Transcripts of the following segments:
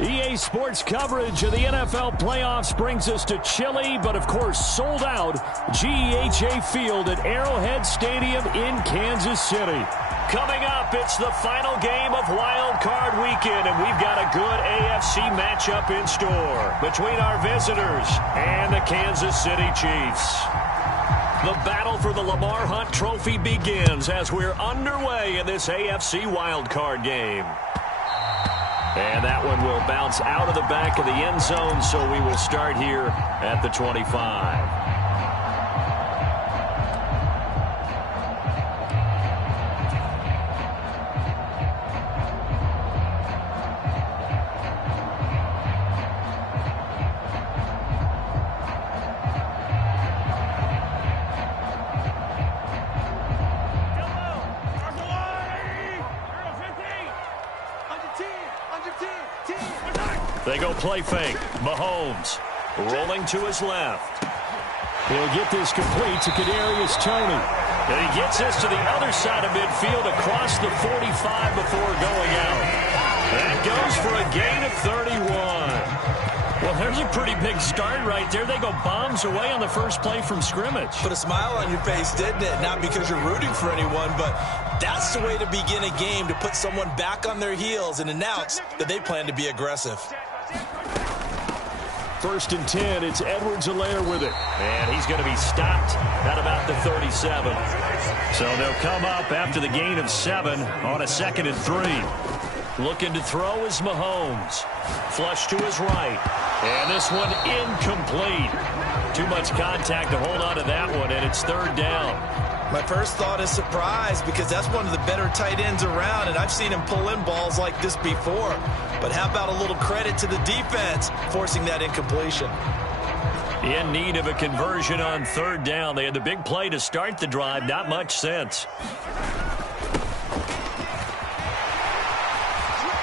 EA Sports coverage of the NFL playoffs brings us to chilly, but of course sold out, GEHA Field at Arrowhead Stadium in Kansas City. Coming up, it's the final game of Wild Card Weekend, and we've got a good AFC matchup in store between our visitors and the Kansas City Chiefs. The battle for the Lamar Hunt Trophy begins as we're underway in this AFC Wild Card game. And that one will bounce out of the back of the end zone, so we will start here at the 25. They go play fake. Mahomes rolling to his left. He'll get this complete to Kadarius Toney. And he gets this to the other side of midfield across the 45 before going out. That goes for a gain of 31. Well, there's a pretty big start right there. They go bombs away on the first play from scrimmage. Put a smile on your face, didn't it? Not because you're rooting for anyone, but that's the way to begin a game, to put someone back on their heels and announce that they plan to be aggressive. 1st and 10, it's Edwards-Helaire with it. And he's going to be stopped at about the 37. So they'll come up after the gain of 7 on a 2nd and 3. Looking to throw is Mahomes. Flush to his right. And this one incomplete. Too much contact to hold on to that one, and it's 3rd down. My first thought is surprise, because that's one of the better tight ends around, and I've seen him pull in balls like this before. But how about a little credit to the defense forcing that incompletion? In need of a conversion on 3rd down. They had the big play to start the drive. Not much sense.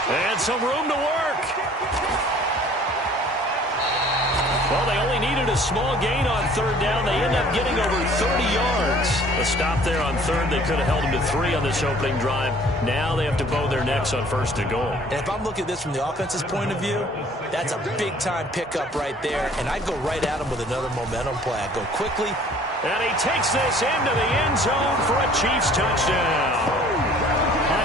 And some room to work. Well, they only needed a small gain on 3rd down. They end up getting over 30 yards. A stop there on 3rd. They could have held them to 3 on this opening drive. Now they have to bow their necks on 1st and goal. And if I'm looking at this from the offense's point of view, that's a big-time pickup right there. And I'd go right at him with another momentum play. I'd go quickly. And he takes this into the end zone for a Chiefs touchdown.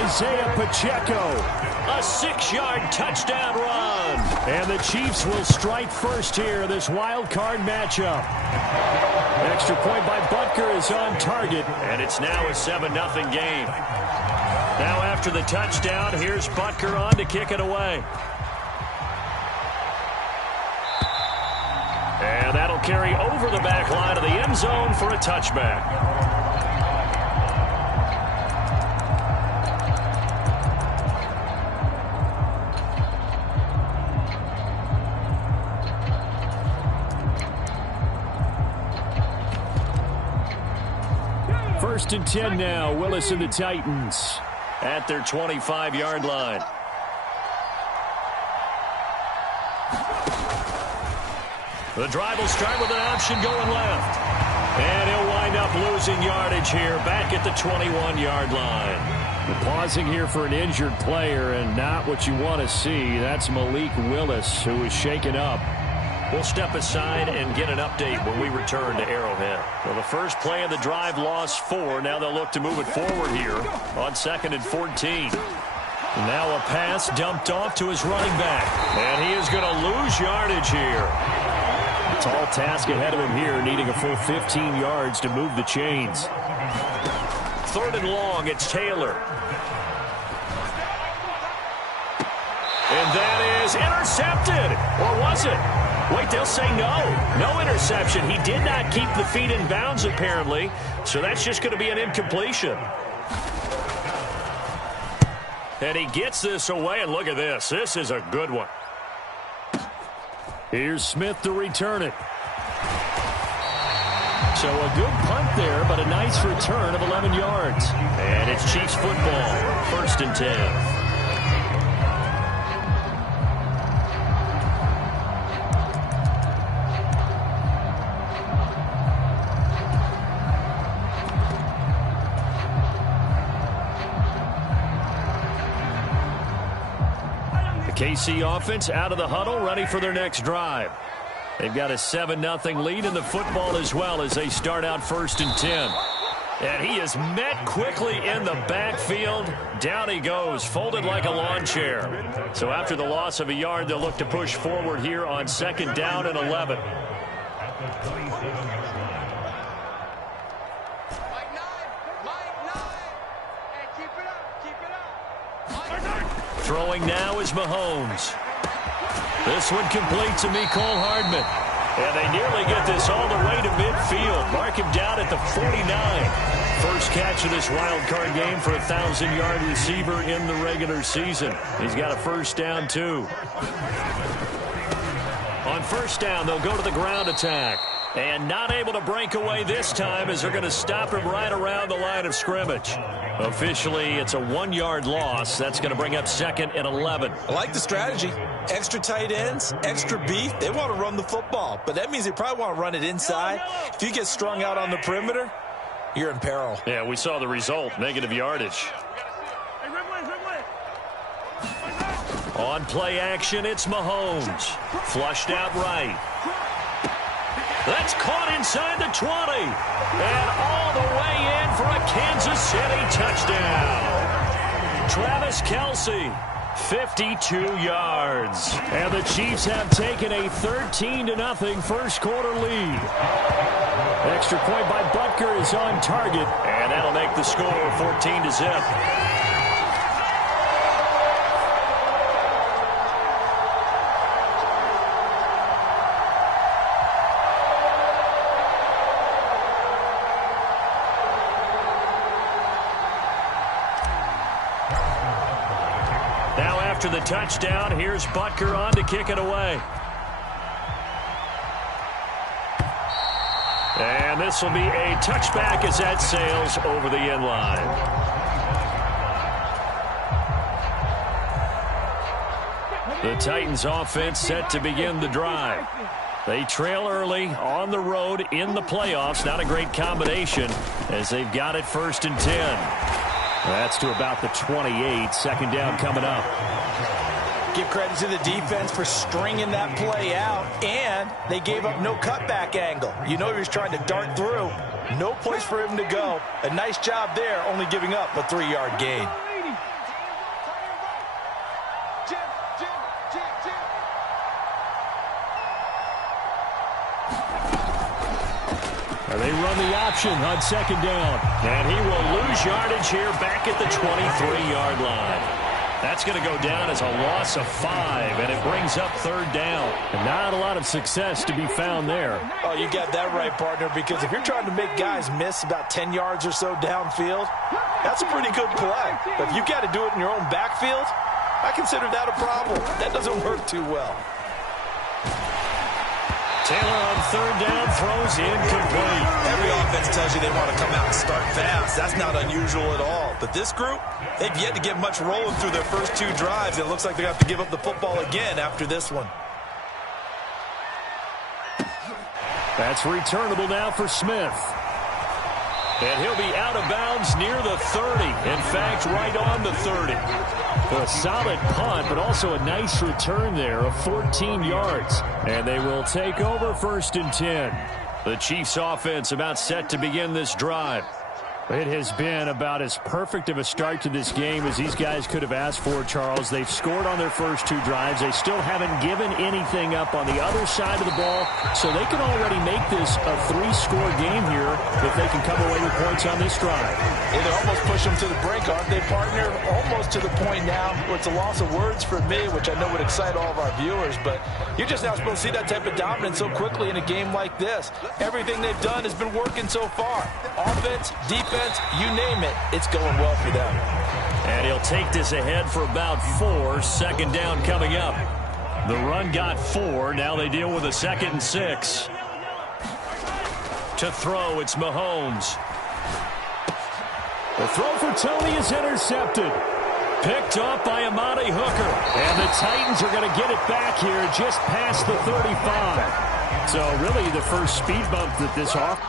Isaiah Pacheco. A 6-yard touchdown run. And the Chiefs will strike first here, this wild card matchup. Extra point by Butker is on target. And it's now a 7-0 game. Now after the touchdown, here's Butker on to kick it away. And that'll carry over the back line of the end zone for a touchback. First and 10 now. Willis and the Titans at their 25-yard line. The drive will start with an option going left. And he'll wind up losing yardage here back at the 21-yard line. We're pausing here for an injured player, and not what you want to see. That's Malik Willis, who is shaken up. We'll step aside and get an update when we return to Arrowhead. Well, the first play of the drive lost 4. Now they'll look to move it forward here on 2nd and 14. Now a pass dumped off to his running back. And he is going to lose yardage here. Tall task ahead of him here, needing a full 15 yards to move the chains. 3rd and long, it's Taylor. And that is intercepted. Or was it? Wait, they'll say no. No interception. He did not keep the feet in bounds, apparently. So that's just going to be an incompletion. And he gets this away, and look at this. This is a good one. Here's Smith to return it. So a good punt there, but a nice return of 11 yards. And it's Chiefs football, 1st and 10. KC offense out of the huddle, ready for their next drive. They've got a 7-0 lead in the football as well as they start out 1st and 10. And he is met quickly in the backfield. Down he goes, folded like a lawn chair. So after the loss of a yard, they'll look to push forward here on 2nd down and 11. Throwing now is Mahomes. This one complete to Mecole Hardman. And they nearly get this all the way to midfield. Mark him down at the 49. First catch of this wild card game for a 1,000-yard receiver in the regular season. He's got a first down, too. On first down, they'll go to the ground attack. And not able to break away this time as they're going to stop him right around the line of scrimmage. Officially, it's a 1-yard loss. That's going to bring up 2nd and 11. I like the strategy. Extra tight ends, extra beef. They want to run the football, but that means they probably want to run it inside. If you get strung out on the perimeter, you're in peril. Yeah, we saw the result, negative yardage. On play action, it's Mahomes. Flushed out right. That's caught inside the 20. And all the way in for a Kansas City touchdown. Travis Kelce, 52 yards. And the Chiefs have taken a 13-0 first quarter lead. Extra point by Butker is on target. And that'll make the score 14-0. After the touchdown, here's Butker on to kick it away. And this will be a touchback as that sails over the end line. The Titans offense set to begin the drive. They trail early on the road in the playoffs. Not a great combination as they've got it 1st and 10. That's to about the 28. 2nd down coming up. Give credit to the defense for stringing that play out, and they gave up no cutback angle. You know he was trying to dart through. No place for him to go. A nice job there, only giving up a 3-yard gain. They run the option on 2nd down. And he will lose yardage here back at the 23-yard line. That's going to go down as a loss of 5, and it brings up 3rd down. And not a lot of success to be found there. Oh, you got that right, partner, because if you're trying to make guys miss about 10 yards or so downfield, that's a pretty good play. But if you got to do it in your own backfield, I consider that a problem. That doesn't work too well. Taylor on 3rd down throws incomplete. Every offense tells you they want to come out and start fast. That's not unusual at all. But this group, they've yet to get much rolling through their first 2 drives. It looks like they have to give up the football again after this one. That's returnable now for Smith. And he'll be out of bounds near the 30. In fact, right on the 30. A solid punt, but also a nice return there of 14 yards. And they will take over 1st and 10. The Chiefs offense about set to begin this drive. It has been about as perfect of a start to this game as these guys could have asked for, Charles. They've scored on their first 2 drives. They still haven't given anything up on the other side of the ball, so they can already make this a 3-score game here if they can come away with points on this drive. Well, they're almost pushing them to the brink, aren't they, partner? Almost to the point now where it's a loss of words for me, which I know would excite all of our viewers, but you're just not supposed to see that type of dominance so quickly in a game like this. Everything they've done has been working so far. Offense, defense, you name it, it's going well for them. And he'll take this ahead for about 4. 2nd down coming up. The run got 4. Now they deal with a 2nd and 6. To throw, it's Mahomes. The throw for Tony is intercepted. Picked off by Amani Hooker. And the Titans are going to get it back here just past the 35. So really the first speed bump that this offense.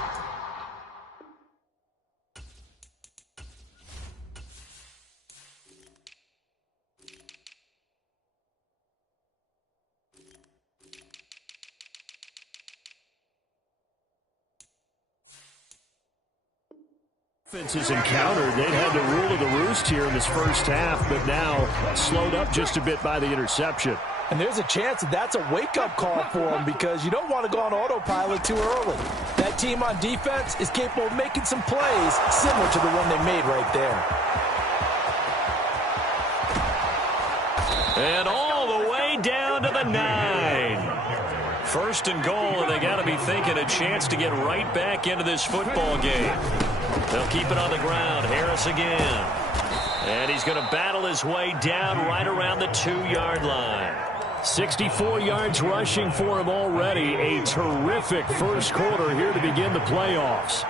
Offenses encountered. They'd had the rule of the roost here in this first half, but now slowed up just a bit by the interception. And there's a chance that that's a wake-up call for them because you don't want to go on autopilot too early. That team on defense is capable of making some plays similar to the one they made right there. And all the way down to the 9. First and goal, and they got to be thinking a chance to get right back into this football game. They'll keep it on the ground. Harris again. And he's going to battle his way down right around the 2-yard line. 64 yards rushing for him already. A terrific first quarter here to begin the playoffs.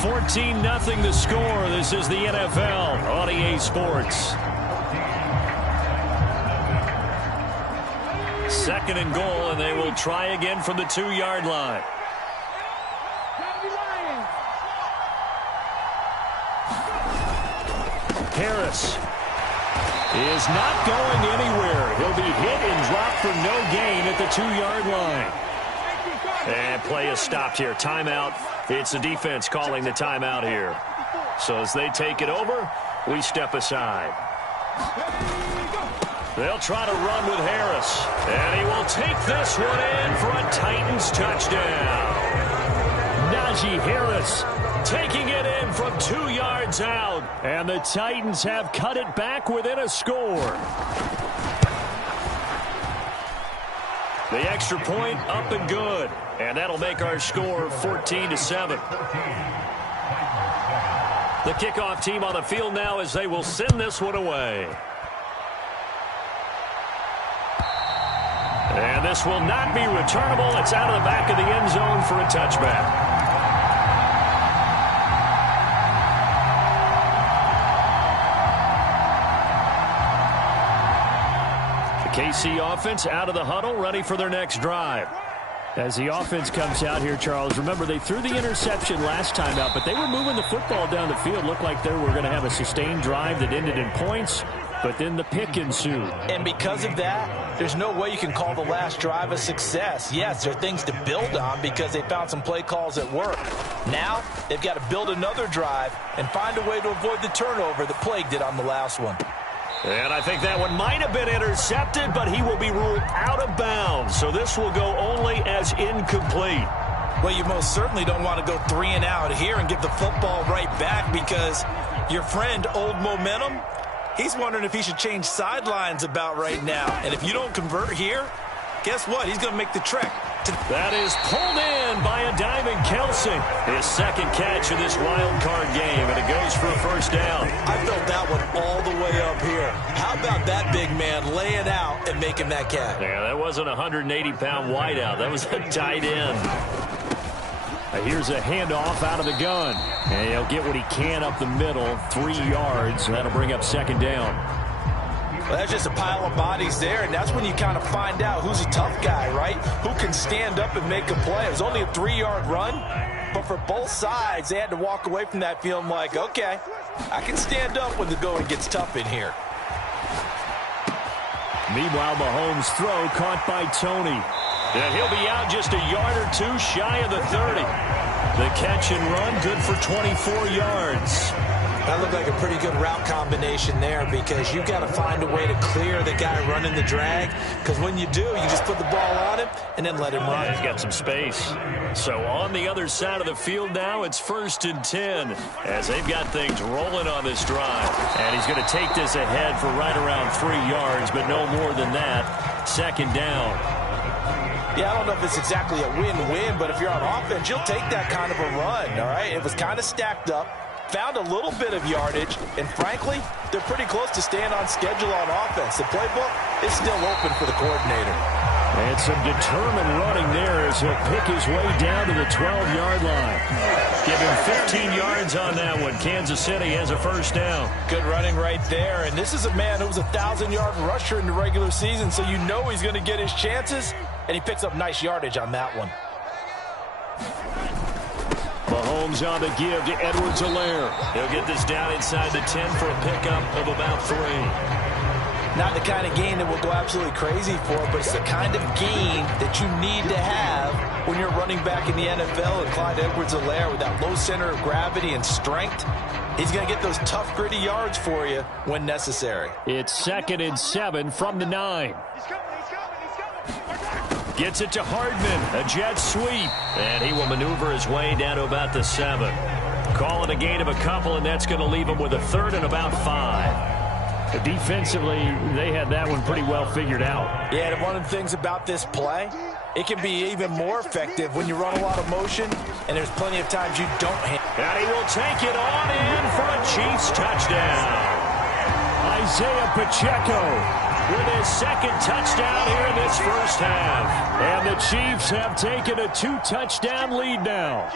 $14-0 the score. This is the NFL on EA Sports. Second and goal, and they will try again from the 2-yard line. Harris is not going anywhere. He'll be hit and dropped for no gain at the 2-yard line. And play is stopped here. Timeout. It's the defense calling the timeout here. So as they take it over, we step aside. They'll try to run with Harris. And he will take this one in for a Titans touchdown. Najee Harris taking it in from 2 yards out. And the Titans have cut it back within a score. The extra point up and good. And that'll make our score 14-7. The kickoff team on the field now as they will send this one away. And this will not be returnable. It's out of the back of the end zone for a touchback. The KC offense out of the huddle, ready for their next drive. As the offense comes out here, Charles, remember they threw the interception last time out, but they were moving the football down the field. Looked like they were going to have a sustained drive that ended in points, but then the pick ensued. And because of that, there's no way you can call the last drive a success. Yes, there are things to build on because they found some play calls that work. Now, they've got to build another drive and find a way to avoid the turnover that plagued it on the last one. And I think that one might have been intercepted, but he will be ruled out of bounds. So this will go only as incomplete. Well, you most certainly don't want to go 3 and out here and give the football right back because your friend, Old Momentum, he's wondering if he should change sidelines about right now. And if you don't convert here, guess what? He's going to make the trek. That is pulled in by a Diamond Kelsey. His second catch in this wild card game, and it goes for a first down. I felt that one all the way up here. How about that big man laying out and making that catch? Yeah, that wasn't a 180-pound wideout. That was a tight end. Here's a handoff out of the gun. And he'll get what he can up the middle, 3 yards. And that'll bring up second down. Well, that's just a pile of bodies there, and that's when you kind of find out who's a tough guy, right? Who can stand up and make a play. It was only a 3-yard run, but for both sides, they had to walk away from that feeling like, okay, I can stand up when the going gets tough in here. Meanwhile, Mahomes' throw caught by Tony. And he'll be out just a yard or two shy of the 30. The catch and run, good for 24 yards. That looked like a pretty good route combination there because you've got to find a way to clear the guy running the drag, because when you do, you just put the ball on him and then let him run. Yeah, he's got some space. So on the other side of the field now, it's 1st and 10 as they've got things rolling on this drive. And he's going to take this ahead for right around 3 yards, but no more than that. Second down. Yeah, I don't know if it's exactly a win-win, but if you're on offense, you'll take that kind of a run, all right? It was kind of stacked up. Found a little bit of yardage, and frankly, they're pretty close to staying on schedule on offense. The playbook is still open for the coordinator. And some determined running there as he'll pick his way down to the 12-yard line. Give him 15 yards on that one. Kansas City has a first down. Good running right there, and this is a man who was a 1,000-yard rusher in the regular season, so you know he's going to get his chances, and he picks up nice yardage on that one. Mahomes on the give to Edwards-Helaire. He'll get this down inside the 10 for a pickup of about 3. Not the kind of game that we'll go absolutely crazy for, but it's the kind of game that you need to have when you're running back in the NFL. And Clyde Edwards-Helaire, with that low center of gravity and strength, he's going to get those tough, gritty yards for you when necessary. It's 2nd and 7 from the 9. Gets it to Hardman, a jet sweep, and he will maneuver his way down to about the 7. Call it a gain of a couple, and that's going to leave him with a 3rd and about 5. Defensively, they had that one pretty well figured out. Yeah, and one of the things about this play, it can be even more effective when you run a lot of motion, and there's plenty of times you don't hit. And he will take it on in for a Chiefs touchdown. Isaiah Pacheco with his 2nd touchdown here in this first half. And the Chiefs have taken a 2-touchdown lead now.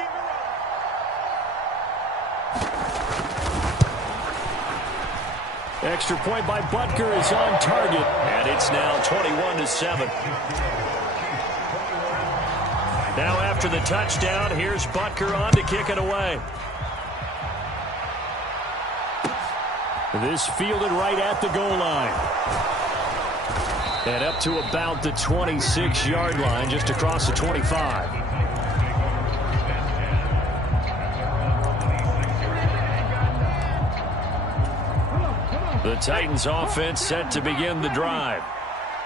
Extra point by Butker is on target, and it's now 21-7. Now after the touchdown, here's Butker on to kick it away. This fielded right at the goal line. And up to about the 26-yard line, just across the 25. The Titans offense set to begin the drive.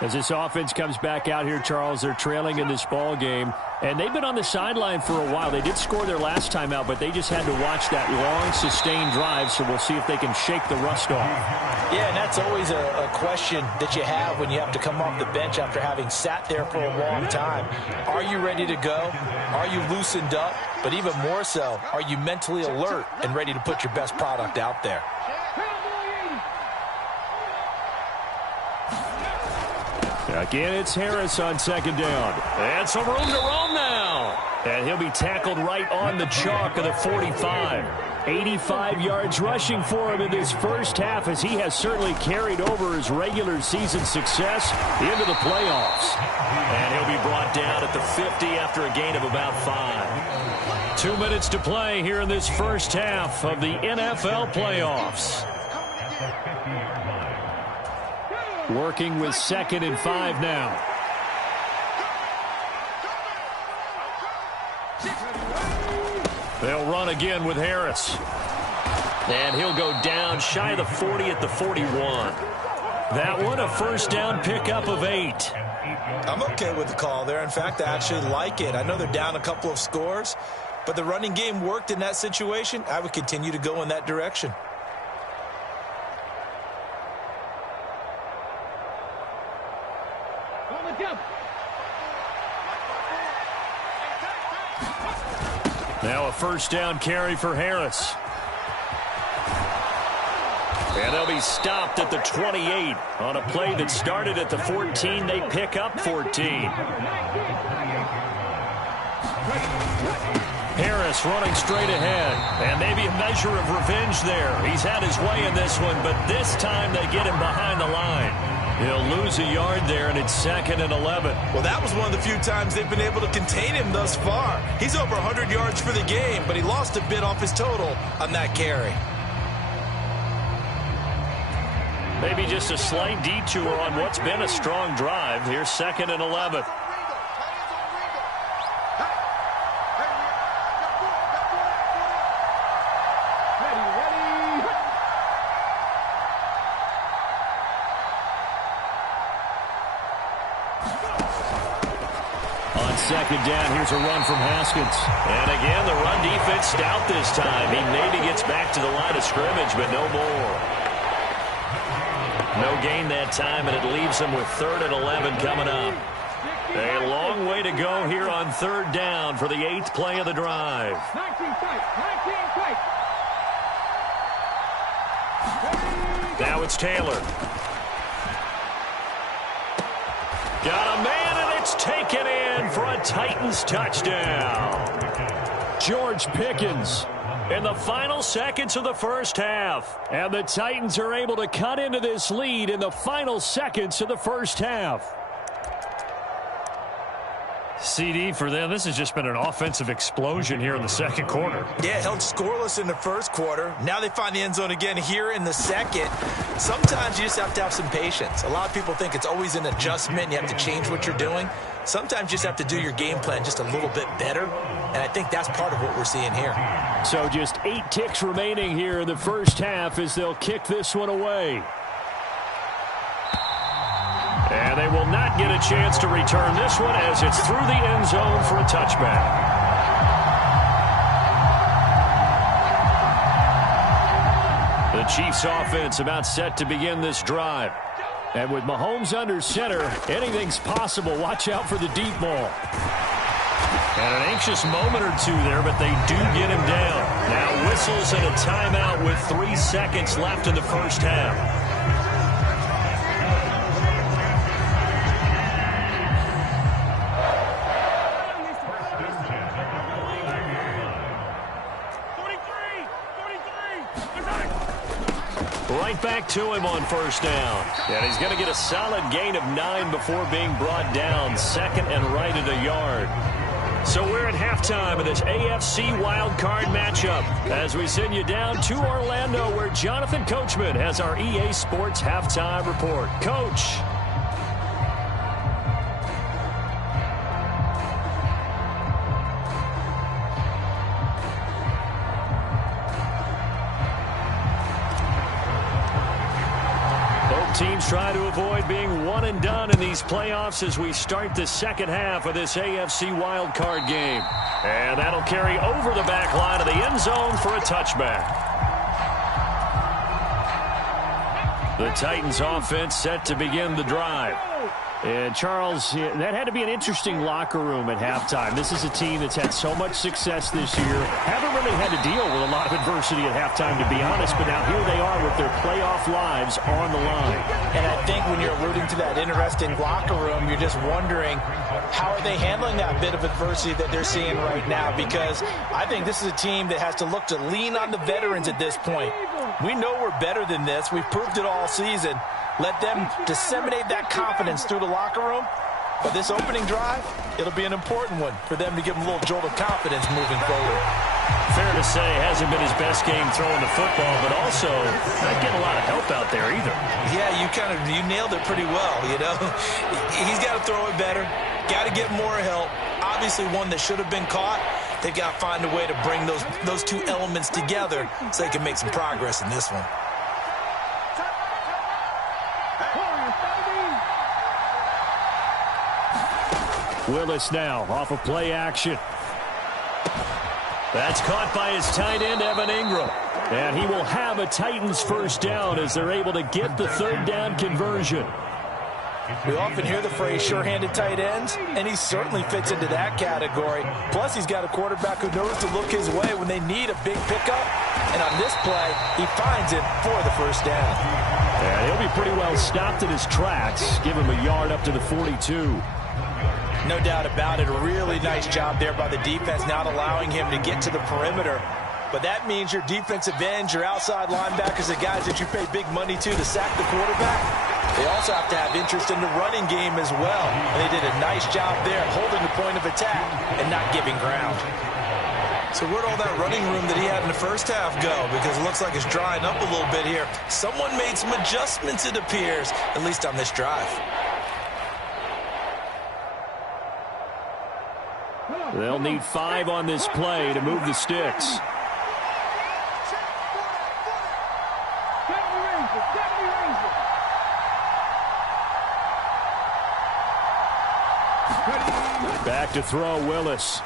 As this offense comes back out here, Charles, they're trailing in this ball game, and they've been on the sideline for a while. They did score their last time out, but they just had to watch that long, sustained drive, so we'll see if they can shake the rust off. Yeah, and that's always a question that you have when you have to come off the bench after having sat there for a long time. Are you ready to go? Are you loosened up? But even more so, are you mentally alert and ready to put your best product out there? Again, it's Harris on 2nd down. And some room to roam now. And he'll be tackled right on the chalk of the 45. 85 yards rushing for him in this first half, as he has certainly carried over his regular season success into the playoffs. And he'll be brought down at the 50 after a gain of about 5. 2 minutes to play here in this first half of the NFL playoffs. Working with 2nd and 5 now. They'll run again with Harris. And he'll go down shy of the 40 at the 41. That one, a first down pickup of 8. I'm okay with the call there. In fact, I actually like it. I know they're down a couple of scores, but the running game worked in that situation. I would continue to go in that direction. Now a first down carry for Harris. And they'll be stopped at the 28 on a play that started at the 14. They pick up 14. Harris running straight ahead. And maybe a measure of revenge there. He's had his way in this one, but this time they get him behind the line. He'll lose a yard there, and it's 2nd and 11. Well, that was one of the few times they've been able to contain him thus far. He's over 100 yards for the game, but he lost a bit off his total on that carry. Maybe just a slight detour on what's been a strong drive. Here's 2nd and 11. On 2nd down, here's a run from Haskins. And again, the run defense stout this time. He maybe gets back to the line of scrimmage, but no more. No gain that time, and it leaves him with 3rd and 11 coming up. A long way to go here on 3rd down for the 8th play of the drive. Now it's Taylor. Got a man, and it's taken in for a Titans touchdown. George Pickens in the final seconds of the first half. And the Titans are able to cut into this lead in the final seconds of the first half. CD for them. This has just been an offensive explosion here in the second quarter. Yeah, held scoreless in the first quarter. Now they find the end zone again here in the second. Sometimes you just have to have some patience. A lot of people think it's always an adjustment. You have to change what you're doing. Sometimes you just have to do your game plan just a little bit better. And I think that's part of what we're seeing here. So just 8 ticks remaining here in the first half as they'll kick this one away. And they will not get a chance to return this one as it's through the end zone for a touchback. The Chiefs offense about set to begin this drive. And with Mahomes under center, anything's possible. Watch out for the deep ball. And an anxious moment or two there, but they do get him down. Now whistles and a timeout with 3 seconds left in the first half. Right back to him on first down. And he's going to get a solid gain of 9 before being brought down. Second and right at a yard. So we're at halftime of this AFC wildcard matchup as we send you down to Orlando where Jonathan Coachman has our EA Sports halftime report. Coach. Teams try to avoid being one and done in these playoffs as we start the second half of this AFC wildcard game. And that'll carry over the back line of the end zone for a touchback. The Titans offense set to begin the drive. And Charles, that had to be an interesting locker room at halftime. This is a team that's had so much success this year. Haven't really had to deal with a lot of adversity at halftime, to be honest. But now here they are with their playoff lives on the line. And I think when you're alluding to that interesting locker room, you're just wondering how are they handling that bit of adversity that they're seeing right now? Because I think this is a team that has to look to lean on the veterans at this point. We know we're better than this. We've proved it all season. Let them disseminate that confidence through the locker room. But this opening drive, it'll be an important one for them to give them a little jolt of confidence moving forward. Fair to say, hasn't been his best game throwing the football, but also not getting a lot of help out there either. Yeah, you nailed it pretty well, you know. He's got to throw it better, got to get more help. Obviously one that should have been caught. They've got to find a way to bring those two elements together so they can make some progress in this one. Willis now off of play action. That's caught by his tight end, Evan Ingram. And he will have a Titans first down as they're able to get the third down conversion. We often hear the phrase sure-handed tight ends, and he certainly fits into that category. Plus, he's got a quarterback who knows to look his way when they need a big pickup. And on this play, he finds it for the first down. And he'll be pretty well stopped in his tracks. Give him a yard up to the 42. No doubt about it. A really nice job there by the defense, not allowing him to get to the perimeter. But that means your defensive ends, your outside linebackers, the guys that you pay big money to sack the quarterback, they also have to have interest in the running game as well. And they did a nice job there holding the point of attack and not giving ground. So where'd all that running room that he had in the first half go? Because it looks like it's drying up a little bit here. Someone made some adjustments, it appears, at least on this drive. They'll need 5 on this play to move the sticks. Back to throw, Willis.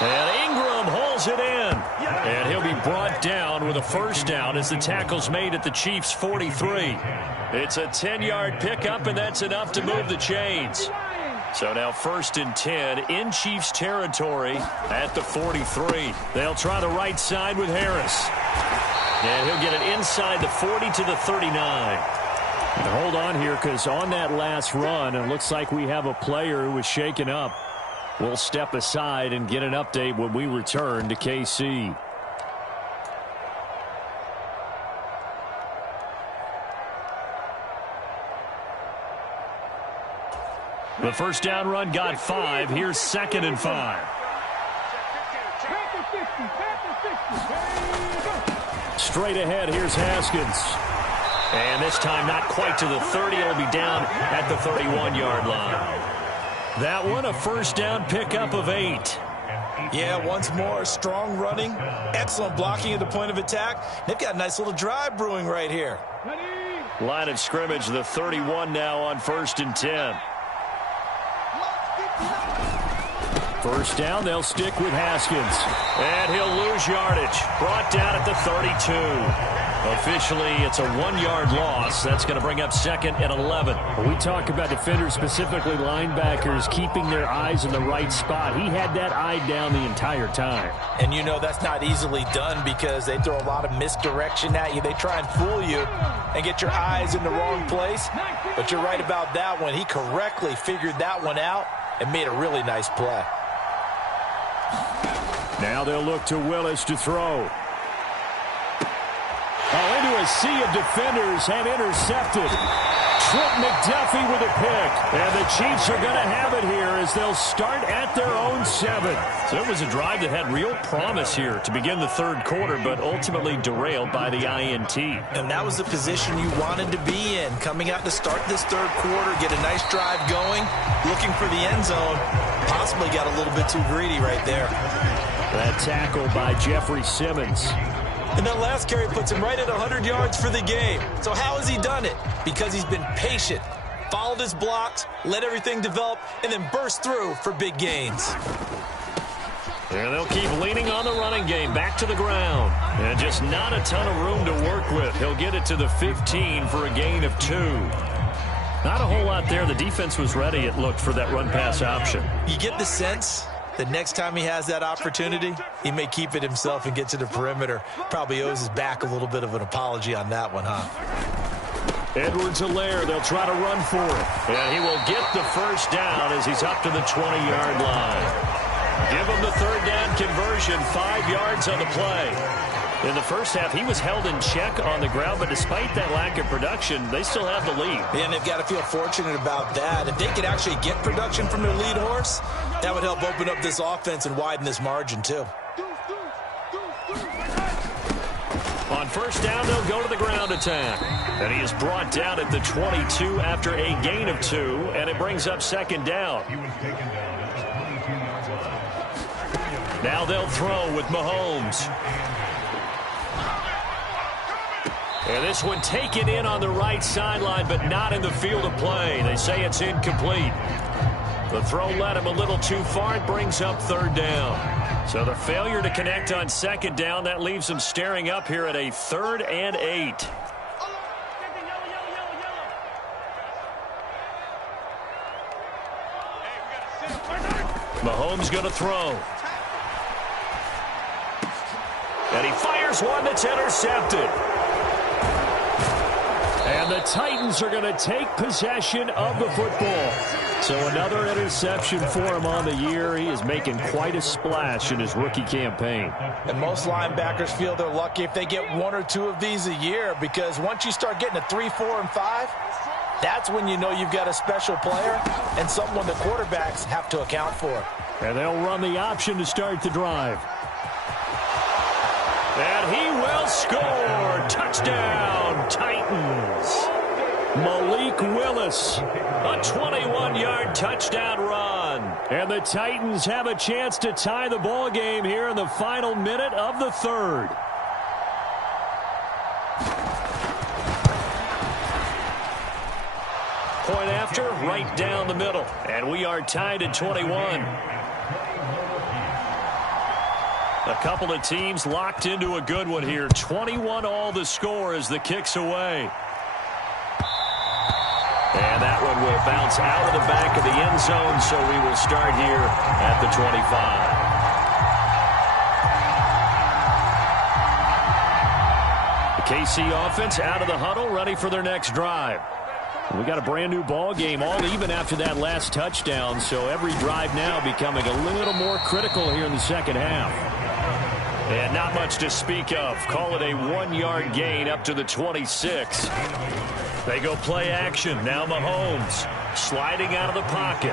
And Ingram holds it in. And he'll be brought down with a first down as the tackle's made at the Chiefs' 43. It's a 10-yard pickup, and that's enough to move the chains. So now 1st and 10 in Chiefs territory at the 43. They'll try the right side with Harris. And he'll get it inside the 40 to the 39. And hold on here, because on that last run, it looks like we have a player who was shaken up. We'll step aside and get an update when we return to KC. The first down run got 5. Here's 2nd and 5. Straight ahead, here's Haskins. And this time not quite to the 30. It'll be down at the 31-yard line. That one a first down pickup of 8. Yeah, once more, strong running, excellent blocking at the point of attack. They've got a nice little drive brewing right here. Line of scrimmage, the 31 now on 1st and 10. First down, they'll stick with Haskins. And he'll lose yardage. Brought down at the 32. Officially, it's a 1-yard loss. That's going to bring up 2nd and 11. When we talk about defenders, specifically linebackers, keeping their eyes in the right spot. He had that eye down the entire time. And you know that's not easily done because they throw a lot of misdirection at you. They try and fool you and get your eyes in the wrong place. But you're right about that one. He correctly figured that one out and made a really nice play. Now they'll look to Willis to throw. Into a sea of defenders and intercepted. Trent McDuffie with a pick. And the Chiefs are going to have it here as they'll start at their own 7. So it was a drive that had real promise here to begin the 3rd quarter, but ultimately derailed by the INT. And that was the position you wanted to be in. Coming out to start this 3rd quarter, get a nice drive going, looking for the end zone. Possibly got a little bit too greedy right there. That tackle by Jeffrey Simmons. And that last carry puts him right at 100 yards for the game. So how has he done it? Because he's been patient, followed his blocks, let everything develop, and then burst through for big gains. And they'll keep leaning on the running game back to the ground. And just not a ton of room to work with. He'll get it to the 15 for a gain of 2. Not a whole lot there. The defense was ready, it looked, for that run-pass option. You get the sense the next time he has that opportunity, he may keep it himself and get to the perimeter. Probably owes his back a little bit of an apology on that one, huh? Edwards-Helaire, they'll try to run for it. And he will get the first down as he's up to the 20-yard line. Give him the 3rd down conversion, 5 yards on the play. In the first half, he was held in check on the ground, but despite that lack of production, they still have the lead. And they've got to feel fortunate about that. If they could actually get production from their lead horse, that would help open up this offense and widen this margin, too. On first down, they'll go to the ground attack. And he is brought down at the 22 after a gain of 2, and it brings up 2nd down. Now they'll throw with Mahomes. And this one taken in on the right sideline, but not in the field of play. They say it's incomplete. The throw led him a little too far. It brings up 3rd down. So the failure to connect on 2nd down, that leaves him staring up here at a 3rd and 8. Mahomes going to throw. And he fires one that's intercepted. And the Titans are going to take possession of the football. So another interception for him on the year. He is making quite a splash in his rookie campaign. And most linebackers feel they're lucky if they get 1 or 2 of these a year, because once you start getting to 3, 4, and 5, that's when you know you've got a special player and someone the quarterbacks have to account for. And they'll run the option to start the drive. And he will score. Touchdown, Titans. Malik Willis, a 21-yard touchdown run. And the Titans have a chance to tie the ball game here in the final minute of the 3rd. Point after, right down the middle. And we are tied at 21. A couple of teams locked into a good one here. 21 all the score as the kick's away. And that one will bounce out of the back of the end zone, so we will start here at the 25. The KC offense out of the huddle, ready for their next drive. We got a brand new ball game, all even after that last touchdown, so every drive now becoming a little more critical here in the second half. And not much to speak of. Call it a 1-yard gain up to the 26. They go play action. Now Mahomes sliding out of the pocket.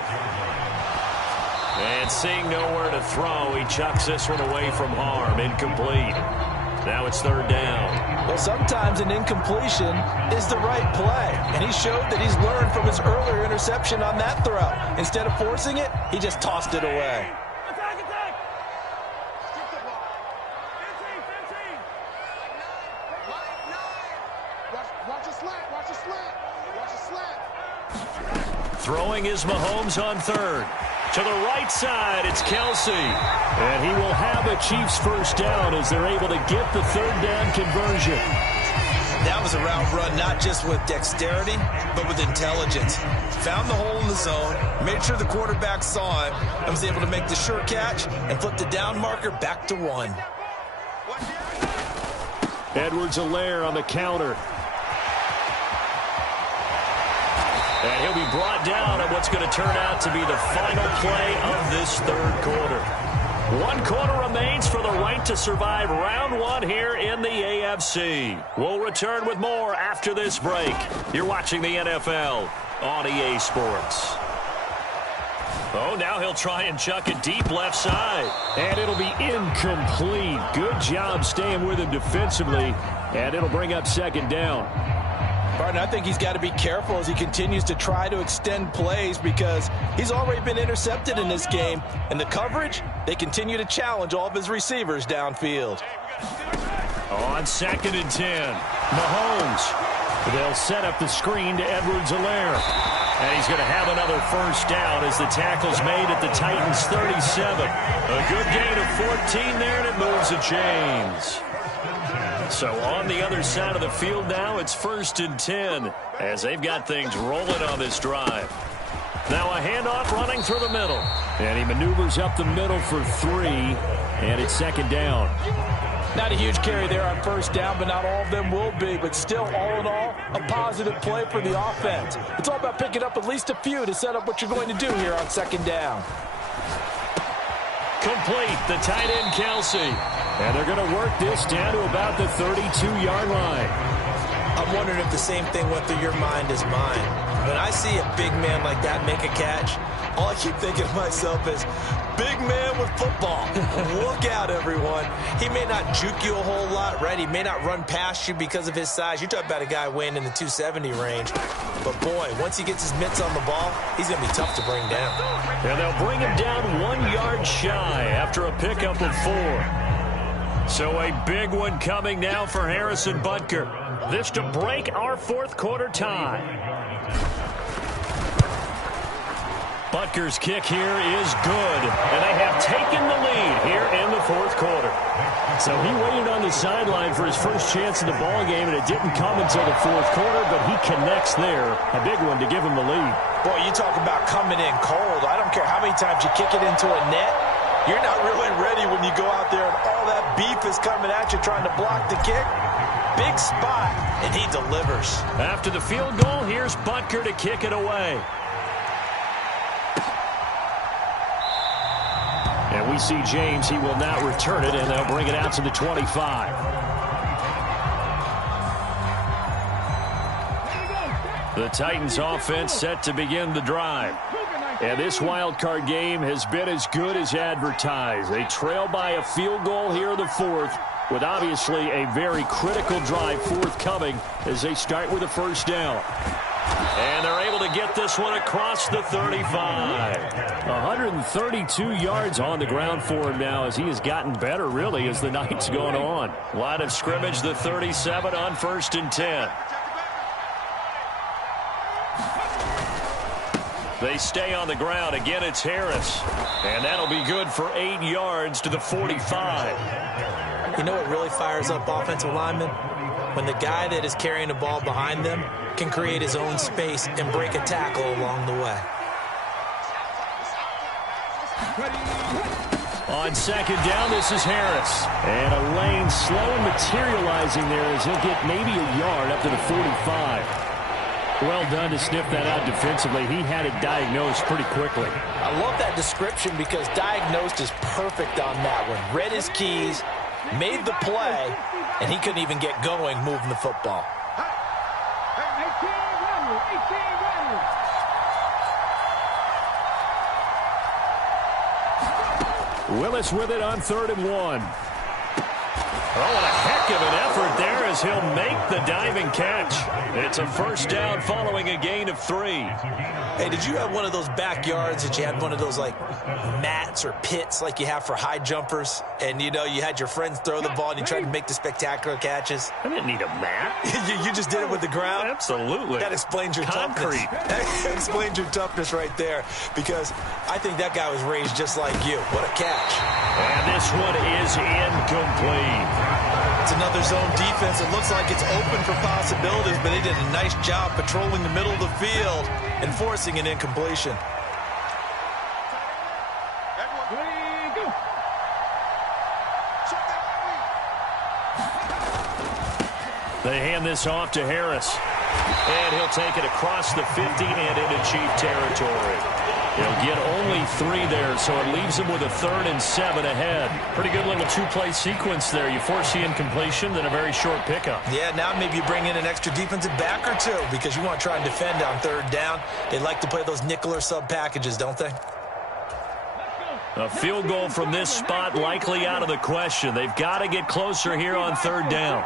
And seeing nowhere to throw, he chucks this one away from harm. Incomplete. Now it's third down. Well, sometimes an incompletion is the right play. And he showed that he's learned from his earlier interception on that throw. Instead of forcing it, he just tossed it away. Throwing is Mahomes on third. To the right side, it's Kelsey. And he will have a Chiefs first down as they're able to get the third down conversion. That was a route run not just with dexterity, but with intelligence. Found the hole in the zone, made sure the quarterback saw it, and was able to make the sure catch and flip the down marker back to 1. Edwards-Helaire on the counter. And he'll be brought down at what's going to turn out to be the final play of this third quarter. 1 quarter remains for the right to survive round 1 here in the AFC. We'll return with more after this break. You're watching the NFL on EA Sports. Oh, now he'll try and chuck it deep left side. And it'll be incomplete. Good job staying with him defensively. And it'll bring up second down. Barton, I think he's got to be careful as he continues to try to extend plays because he's already been intercepted in this game. And the coverage, they continue to challenge all of his receivers downfield. On 2nd and 10, Mahomes. They'll set up the screen to Edwards-Helaire. And he's going to have another first down as the tackle's made at the Titans' 37. A good gain of 14 there, and it moves the chains. So on the other side of the field now, it's 1st and 10 as they've got things rolling on this drive. Now a handoff running through the middle. And he maneuvers up the middle for 3, and it's second down. Not a huge carry there on first down, but not all of them will be. But still, all in all, a positive play for the offense. It's all about picking up at least a few to set up what you're going to do here on second down. Complete, the tight end Kelsey. And they're going to work this down to about the 32-yard line. I'm wondering if the same thing went through your mind as mine. When I see a big man like that make a catch, all I keep thinking to myself is, big man with football. Look out, everyone. He may not juke you a whole lot, right? He may not run past you because of his size. You're talking about a guy weighing in the 270 range. But, boy, once he gets his mitts on the ball, he's going to be tough to bring down. And they'll bring him down 1 yard shy after a pickup of 4. So a big one coming now for Harrison Butker. This to break our fourth quarter tie. Butker's kick here is good, and they have taken the lead here in the fourth quarter. So he waited on the sideline for his first chance in the ball game, and it didn't come until the fourth quarter, but he connects there. A big one to give him the lead. Boy, you talk about coming in cold. I don't care how many times you kick it into a net. You're not really ready when you go out there and all that beef is coming at you trying to block the kick. Big spot, and he delivers. After the field goal, here's Butker to kick it away. And we see James. He will not return it, and they'll bring it out to the 25. The Titans offense set to begin the drive. And this wild card game has been as good as advertised. They trail by a field goal here in the fourth, with obviously a very critical drive forthcoming as they start with a first down. And they're able to get this one across the 35. 132 yards on the ground for him now as he has gotten better, really, as the night's gone on. Line of scrimmage, the 37 on 1st and 10. They stay on the ground. Again, it's Harris. And that'll be good for 8 yards to the 45. You know what really fires up offensive linemen? When the guy that is carrying the ball behind them can create his own space and break a tackle along the way. On second down, this is Harris. And a lane slow materializing there as he'll get maybe a yard up to the 45. Well done to sniff that out defensively. He had it diagnosed pretty quickly. I love that description because diagnosed is perfect on that one. Read his keys, made the play, and he couldn't even get going moving the football. Willis with it on 3rd and 1. Oh, what a heck of an effort there as he'll make the diving catch. It's a first down following a gain of 3. Hey, did you have one of those backyards that you had one of those, like, mats or pits like you have for high jumpers? And, you know, you had your friends throw the ball and you tried to make the spectacular catches? I didn't need a mat. you just did it with the ground? Absolutely. That explains your concrete. Toughness. That explains your toughness right there, because I think that guy was raised just like you. What a catch. And this one is incomplete. It's another zone defense. It looks like it's open for possibilities, but they did a nice job patrolling the middle of the field and forcing an incompletion. They hand this off to Harris. And he'll take it across the 50 and into Chief territory. He'll get only 3 there, so it leaves him with a 3rd and 7 ahead. Pretty good little 2-play sequence there. You force the incompletion, then a very short pickup. Yeah, now maybe you bring in an extra defensive back or two, because you want to try and defend on 3rd down. They like to play those nickel or sub packages, don't they? A field goal from this spot likely out of the question. They've got to get closer here on 3rd down.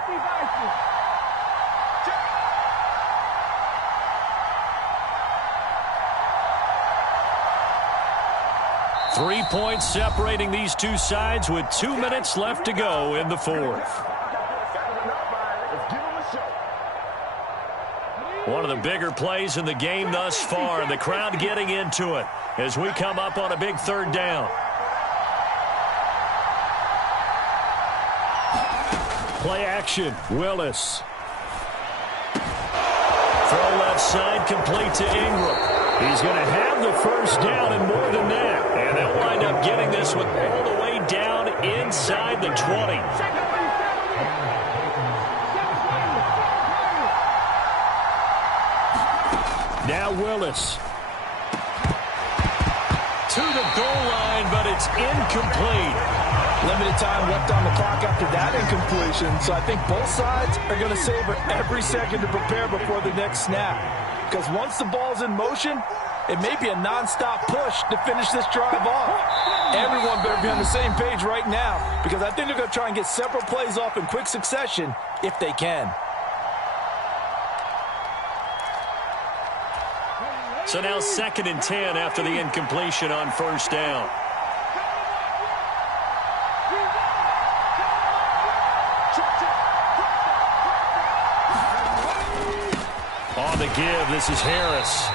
Three points separating these two sides with 2 minutes left to go in the 4th. One of the bigger plays in the game thus far. The crowd getting into it as we come up on a big 3rd down. Play action. Willis. Throw left side, complete to Ingram. He's going to have the first down and more than that. And they'll wind up getting this one all the way down inside the 20. Now Willis. To the goal line, but it's incomplete. Limited time left on the clock after that incompletion, so I think both sides are going to savor every second to prepare before the next snap. Because once the ball's in motion, it may be a nonstop push to finish this drive off. Everyone better be on the same page right now, because I think they're going to try and get several plays off in quick succession if they can. So now 2nd and 10 after the incompletion on 1st down. On the give, this is Harris.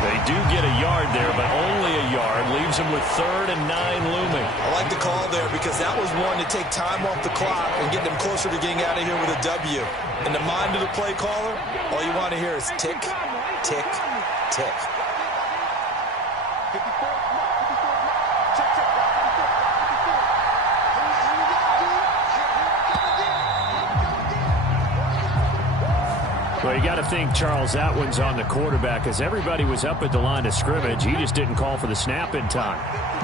They do get a yard there, but only a yard. Leaves them with 3rd and 9 looming. I like the call there, because that was one to take time off the clock and get them closer to getting out of here with a W. In the mind of the play caller, all you want to hear is tick, tick, tick. Well, you got to think, Charles, that one's on the quarterback, as everybody was up at the line of scrimmage. He just didn't call for the snap in time.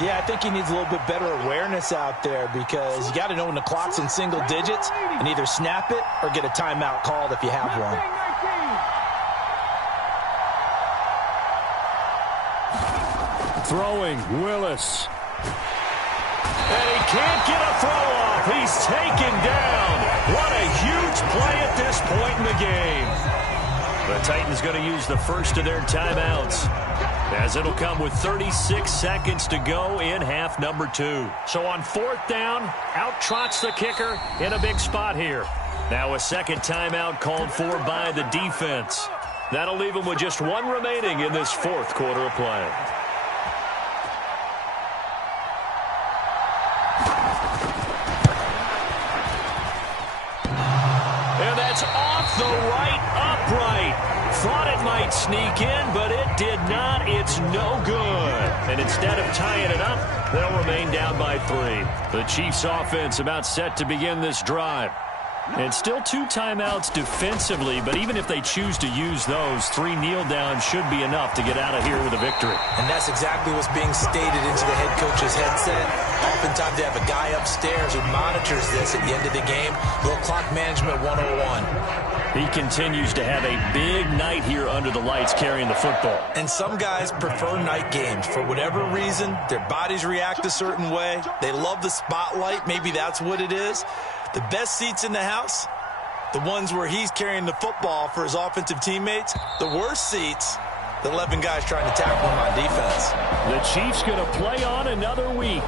Yeah, I think he needs a little bit better awareness out there, because you got to know when the clock's in single digits and either snap it or get a timeout called if you have one. Throwing, Willis. And he can't get a throw off. He's taken down. What a huge play at this point in the game. The Titans going to use the first of their timeouts, as it'll come with 36 seconds to go in half number 2. So on 4th down, out trots the kicker in a big spot here. Now a second timeout called for by the defense. That'll leave them with just 1 remaining in this 4th quarter of play. Off the right upright. Thought it might sneak in, but it did not. It's no good. And instead of tying it up, they'll remain down by 3. The Chiefs offense about set to begin this drive. And still 2 timeouts defensively, but even if they choose to use those, 3 kneel downs should be enough to get out of here with a victory. And that's exactly what's being stated into the head coach's headset. Oftentimes they have a guy upstairs who monitors this at the end of the game. Little clock management 101. He continues to have a big night here under the lights carrying the football. And some guys prefer night games. For whatever reason, their bodies react a certain way. They love the spotlight. Maybe that's what it is. The best seats in the house, the ones where he's carrying the football for his offensive teammates. The worst seats, the 11 guys trying to tackle him on defense. The Chiefs going to play on another week.